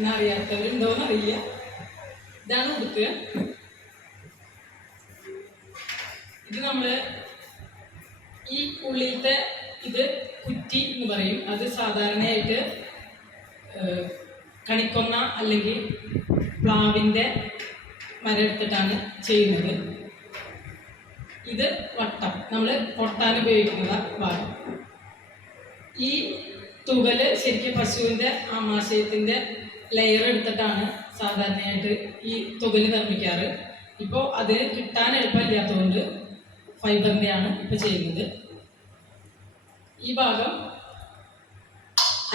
എന്നറിയാത്തവരുണ്ടോയെന്ന് അറിയില്ല. ഇതാണ് ഉടുക്കുക. ഇത് നമ്മൾ ഈ ഉള്ളിലത്തെ ഇത് കുറ്റി എന്ന് പറയും. അത് സാധാരണയായിട്ട് കണിക്കൊന്ന അല്ലെങ്കിൽ പ്ലാവിൻ്റെ മരം എടുത്തിട്ടാണ് ചെയ്യുന്നത്. ഇത് വട്ടം നമ്മൾ പൊട്ടാൻ ഉപയോഗിക്കുന്ന ഭാഗം. ഈ തുകൽ ശരിക്കും പശുവിൻ്റെ ആമാശയത്തിൻ്റെ ലെയർ എടുത്തിട്ടാണ് സാധാരണയായിട്ട് ഈ തുകൽ നിർമ്മിക്കാറ്. ഇപ്പോൾ അത് കിട്ടാൻ എളുപ്പമില്ലാത്തതുകൊണ്ട് ഫൈബറിൻ്റെയാണ് ഇപ്പോൾ ചെയ്യുന്നത്. ഈ ഭാഗം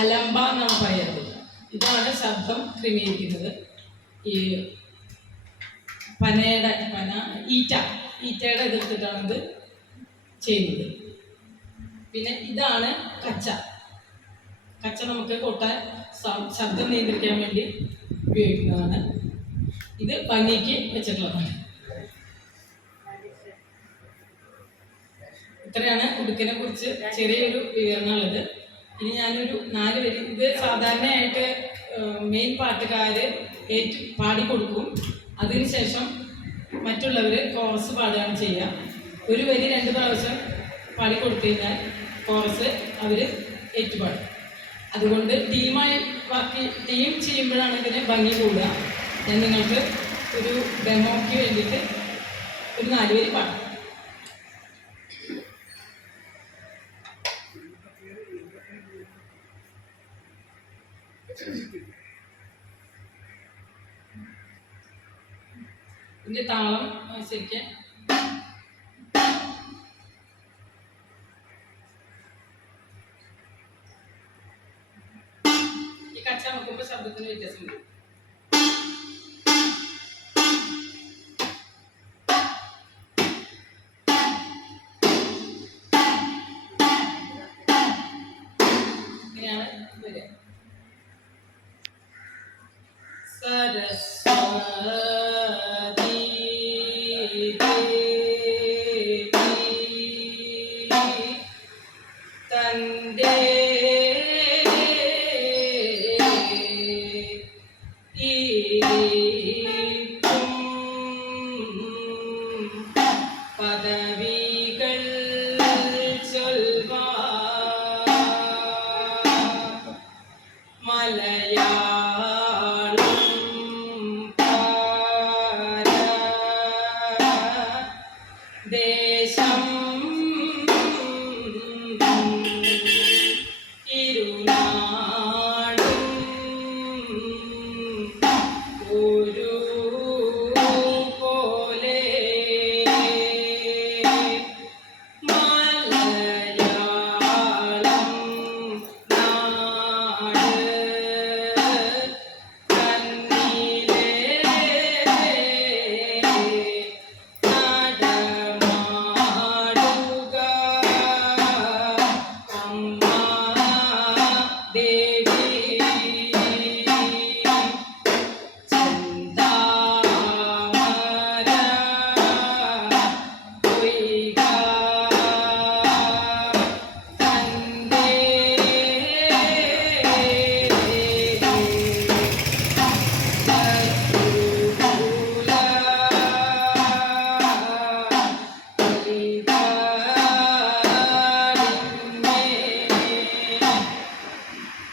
അലമ്പ എന്നാണ് പറയുന്നത്. ഇതാണ് ശബ്ദം ക്രമീകരിക്കുന്നത്. ഈ ഈറ്റയുടെ എതിർത്തിട്ടാണ് ഇത് ചെയ്യുന്നത്. പിന്നെ ഇതാണ് കച്ച. കച്ച നമുക്ക് കൊട്ടാൻ ശബ്ദം നിയന്ത്രിക്കാൻ വേണ്ടി ഉപയോഗിക്കുന്നതാണ്. ഇത് ഭംഗിക്ക് വെച്ചിട്ടുള്ളതാണ്. ഇത്രയാണ് ഉടുക്കിനെ കുറിച്ച് ചെറിയൊരു വിവരണമുള്ളത്. ഇനി ഞാനൊരു 4 വരി. ഇത് സാധാരണയായിട്ട് മെയിൻ പാട്ടുകാർ പാടിക്കൊടുക്കും. അതിനുശേഷം മറ്റുള്ളവർ കോറസ് പാടുകയാണ് ചെയ്യുക. ഒരു വരി 2 പ്രാവശ്യം പാടിക്കൊടുത്തു കഴിഞ്ഞാൽ കോറസ് അവർ ഏറ്റുപാടും. അതുകൊണ്ട് ടീം ചെയ്യുമ്പോഴാണ് ഇതിന് ഭംഗി കൂടുക. ഞാൻ നിങ്ങൾക്ക് ഒരു ഡെമോയ്ക്ക് വേണ്ടിയിട്ട് ഒരു 4 വരി പാടാം. ഇതിൻ്റെ താളം ശരിക്കും ഈ കച്ച നോക്കുമ്പോൾ ശബ്ദത്തിന് വ്യത്യാസമുണ്ട്. ഇങ്ങനെയാണ് വരിക. തൻ്റെ പദവികൾ ചൊൽവാ മലയാളം ദേശം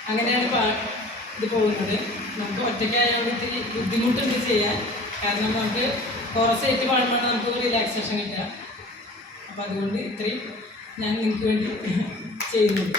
അങ്ങനെയാണ് ഇത് പോകുന്നത്. നമുക്ക് ഒറ്റയ്ക്കായതുകൊണ്ട് ഇത്തിരി ബുദ്ധിമുട്ടുണ്ട് ചെയ്യാൻ. കാരണം നമുക്ക് കോറസ് ആയിട്ട് പാടുമ്പോഴാണ് നമുക്ക് റിലാക്സേഷൻ കിട്ടുക. അപ്പോൾ അതുകൊണ്ട് ഇത്രയും ഞാൻ നിങ്ങൾക്ക് വേണ്ടി ചെയ്യുന്നുണ്ട്.